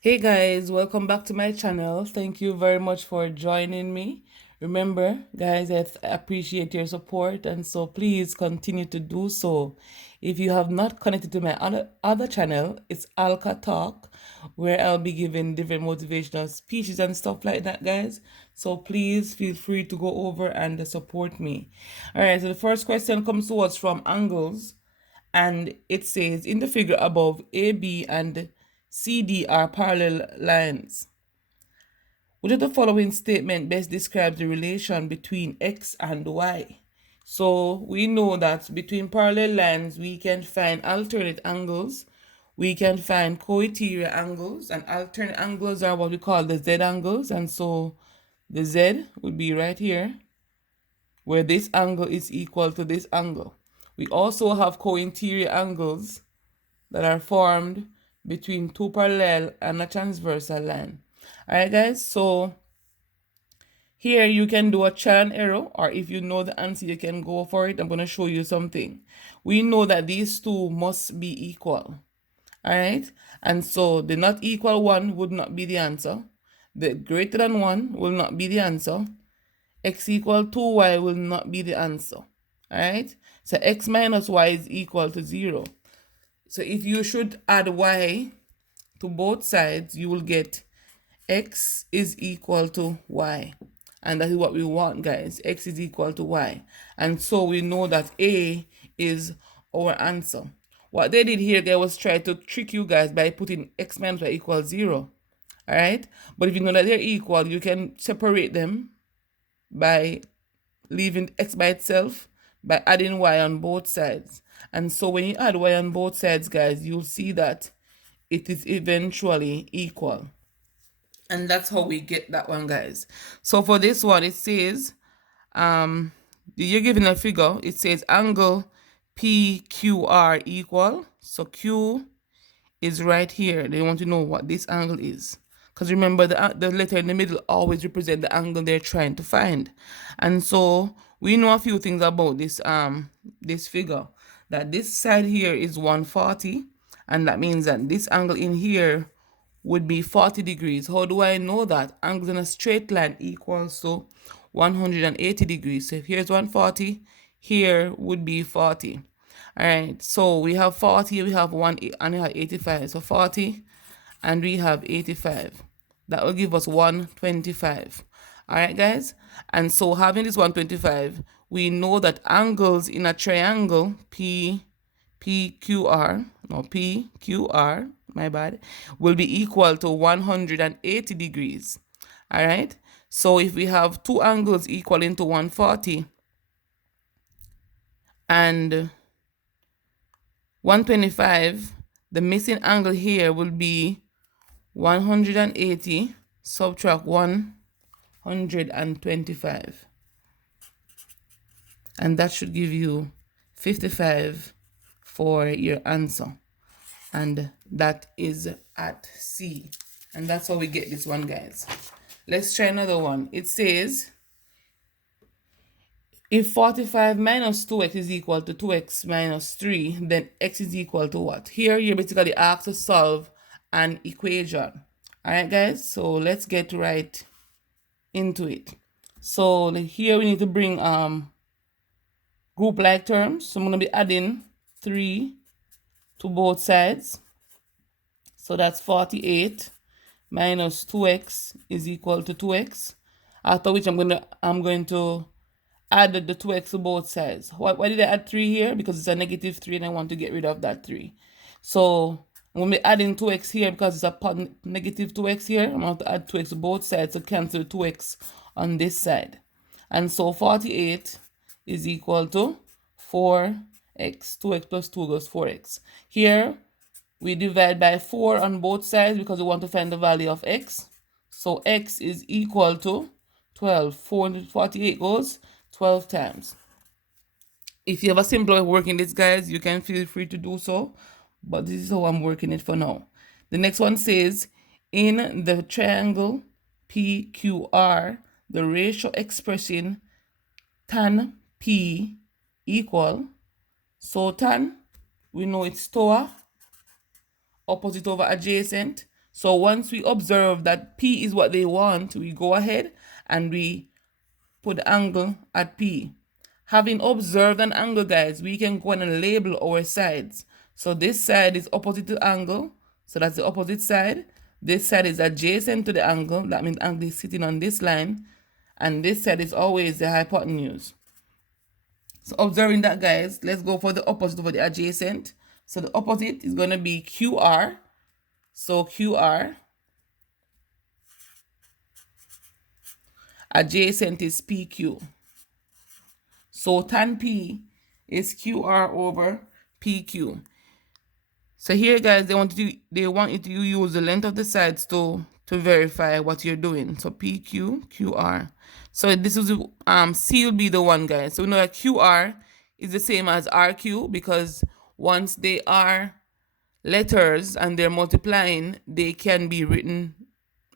Hey guys, welcome back to my channel. Thank you very much for joining me. Remember, guys, I appreciate your support, and so please continue to do so. If you have not connected to my other channel, it's Alka Talk, where I'll be giving different motivational speeches and stuff like that, guys. So please feel free to go over and support me. All right, so the first question comes to us from Angles, and it says in the figure above, AB and CD are parallel lines. Which of the following statement best describes the relation between X and Y? So we know that between parallel lines, we can find alternate angles. We can find coterminous angles, and alternate angles are what we call the Z angles. And so the Z would be right here, where this angle is equal to this angle. We also have cointerior angles that are formed between two parallel and a transversal line. Alright guys, so here you can do a trial and error, or if you know the answer, you can go for it. I'm going to show you something. We know that these two must be equal. Alright, and so the not equal one would not be the answer. The greater than one will not be the answer. X equal to y will not be the answer. Alright, so x minus y is equal to 0. So if you should add y to both sides, you will get x is equal to y. And that is what we want, guys. X is equal to y. And so we know that A is our answer. What they did here, they was try to trick you guys by putting x minus y equals 0. Alright? But if you know that they're equal, you can separate them by leaving x by itself by adding y on both sides. And so when you add y on both sides, guys, you'll see that it is eventually equal. And that's how we get that one, guys. So for this one, it says, you're given a figure. It says angle PQR equal. So Q is right here. They want to know what this angle is. Because remember, the letter in the middle always represent the angle they're trying to find. And so we know a few things about this figure. That this side here is 140. And that means that this angle in here would be 40 degrees. How do I know that? Angles in a straight line equals to 180 degrees. So if here's 140, here would be 40. All right, so we have 40, we have 1, and we have 85. So 40, and we have 85. That will give us 125. All right, guys? And so having this 125, we know that angles in a triangle, PQR, my bad, will be equal to 180 degrees. All right? So if we have two angles equaling to 140 and 125, the missing angle here will be 180 subtract 125. And that should give you 55 for your answer. And that is at C. And that's how we get this one, guys. Let's try another one. It says, if 45 minus 2x is equal to 2x minus 3, then x is equal to what? Here, you're basically asked to solve an equation. All right, guys? So let's get right into it. So here we need to bring group-like terms. So I'm going to be adding 3 to both sides. So that's 48 minus 2x is equal to 2x. After which I'm going to add the 2x to both sides. Why did I add 3 here? Because it's a negative 3 and I want to get rid of that 3. So I'm going to be adding 2x here because it's a negative 2x here. I'm going to add 2x to both sides to cancel 2x on this side. And so 48 is equal to 4x. 2x plus 2 goes 4x. Here we divide by 4 on both sides because we want to find the value of x. So x is equal to 12. 448 goes 12 times. If you have a simpler way of working this, guys, you can feel free to do so. But this is how I'm working it for now. The next one says, in the triangle PQR, the ratio expressing tan P equal. So tan, we know it's TOA, opposite over adjacent. So once we observe that P is what they want, we go ahead and we put the angle at P. Having observed an angle, guys, we can go and label our sides. So this side is opposite to the angle, so that's the opposite side. This side is adjacent to the angle, that means the angle is sitting on this line, and this side is always the hypotenuse. So observing that, guys, let's go for the opposite over the adjacent. So the opposite is going to be QR. So QR, adjacent is PQ. So tan P is QR over PQ. So here, guys, they want you to use the length of the sides to verify what you're doing. So PQ, QR. So this is C will be the one, guys. So we know that QR is the same as RQ, because once they are letters and they're multiplying, they can be written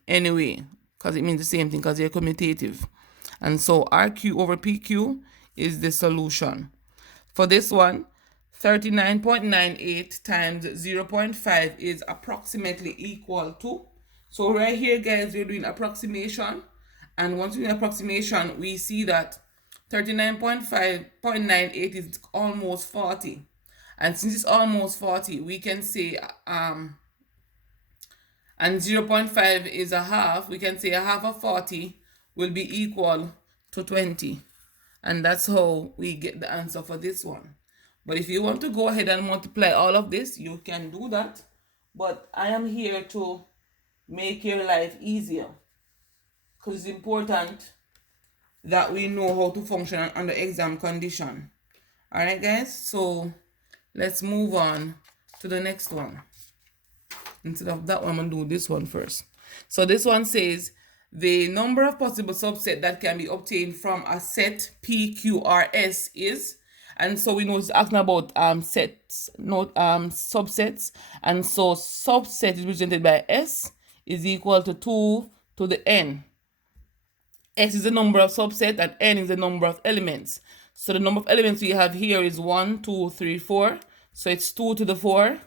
anyway, because it means the same thing, because they're commutative. And so RQ over PQ is the solution. For this one, 39.98 times 0.5 is approximately equal to. So right here, guys, we're doing approximation. And once we do approximation, we see that 39.5.98 is almost 40. And since it's almost 40, we can say, and 0.5 is a half, we can say a half of 40 will be equal to 20. And that's how we get the answer for this one. But if you want to go ahead and multiply all of this, you can do that. But I am here to make your life easier, because it's important that we know how to function under exam condition. All right, guys, so let's move on to the next one. Instead of that one, I'm going to do this one first. So this one says the number of possible subsets that can be obtained from a set PQRS is, and so we know it's asking about sets, not subsets. And so subset is represented by S is equal to 2 to the n. S is the number of subsets and n is the number of elements. So the number of elements we have here is 1, 2, 3, 4. So it's 2 to the 4.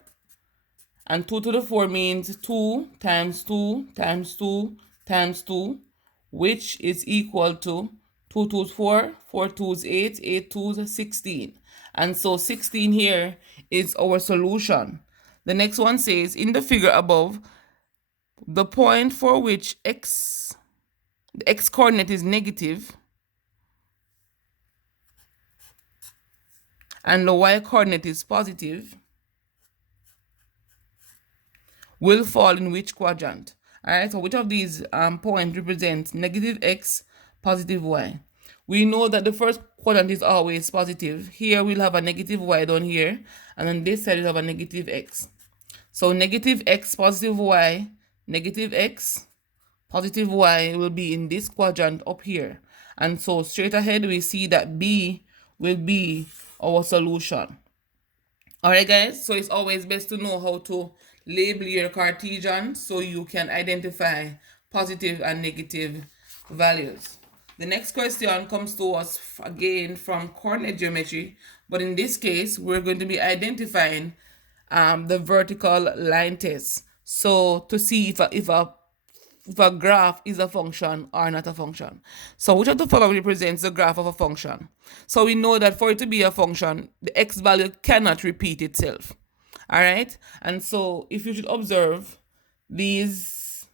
And 2 to the 4 means 2 times 2 times 2 times 2, which is equal to 2 2 is 4, 4 2 is 8, 8 2 is 16. And so 16 here is our solution. The next one says, in the figure above, the point for which the x coordinate is negative and the y coordinate is positive will fall in which quadrant? All right, so which of these points represents negative x, positive y? We know that the first quadrant is always positive. Here we'll have a negative y down here, and on this side we'll have a negative x. So negative x, positive y, negative x, positive y will be in this quadrant up here. And so straight ahead we see that B will be our solution. All right, guys, so it's always best to know how to label your Cartesian so you can identify positive and negative values. The next question comes to us again from coordinate geometry, but in this case we're going to be identifying the vertical line test. So to see if a graph is a function or not a function. So which of the following represents the graph of a function? So we know that for it to be a function, the x value cannot repeat itself. All right, and so if you should observe these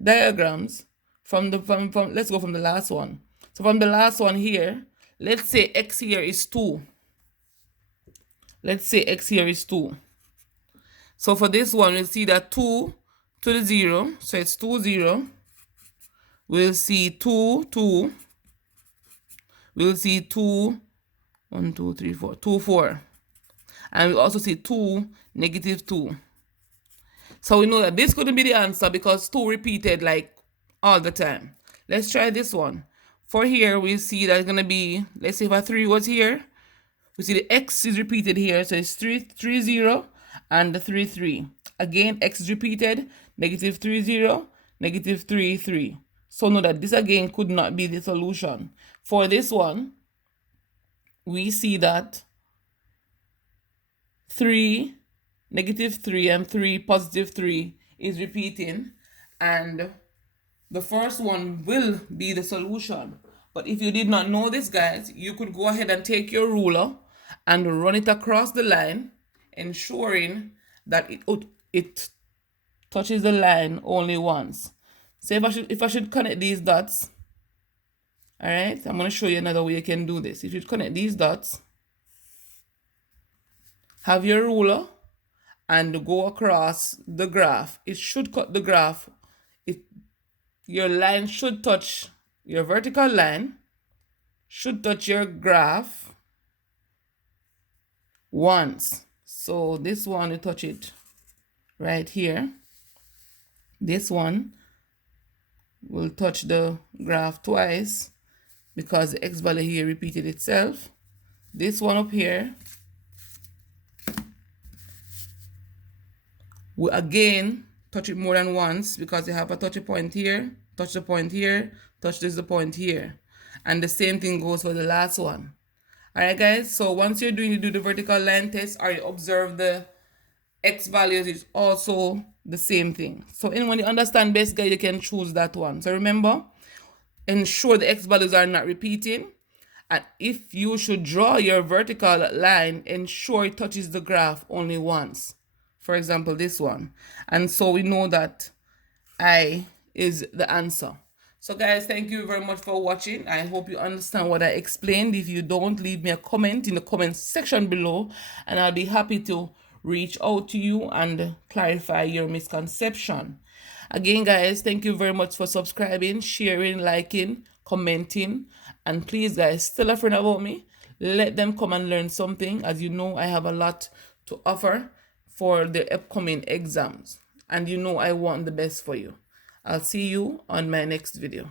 diagrams from let's go from the last one. So from the last one here, let's say x here is 2. Let's say x here is 2. So for this one, we'll see that 2 to the 0, so it's 2 0. We'll see 2 2. We'll see 2 1 2 3 4 2 4. And we also see 2 negative 2. So we know that this couldn't be the answer because 2 repeated like all the time. Let's try this one. For here, we see that it's going to be, let's say if a 3 was here, we see the x is repeated here. So it's 3 3 0 and the 3 3. Again, x is repeated, negative 3 0, negative 3 3. So know that this again could not be the solution. For this one, we see that 3, negative 3, and 3, positive 3 is repeating, and the first one will be the solution. But if you did not know this, guys, you could go ahead and take your ruler and run it across the line, ensuring that it touches the line only once. So if I should connect these dots, all right, I'm going to show you another way you can do this. If you connect these dots, have your ruler and go across the graph. It should cut the graph. Your line should touch, your vertical line should touch your graph once. So this one, you touch it right here. This one will touch the graph twice because the x value here repeated itself. This one up here will again touch it more than once because you have a touch point here, touch the point here, touch this the point here. And the same thing goes for the last one. All right, guys, so once you do the vertical line test or you observe the x values, is also the same thing. So anyone you understand best, guys, you can choose that one. So remember, ensure the x values are not repeating. And if you should draw your vertical line, ensure it touches the graph only once. For example, this one. And so we know that I is the answer. So guys, thank you very much for watching. I hope you understand what I explained. If you don't, leave me a comment in the comment section below, and I'll be happy to reach out to you and clarify your misconception. Again, guys, thank you very much for subscribing, sharing, liking, commenting, and please, guys, tell a friend about me. Let them come and learn something. As you know, I have a lot to offer for the upcoming exams, and you know I want the best for you. I'll see you on my next video.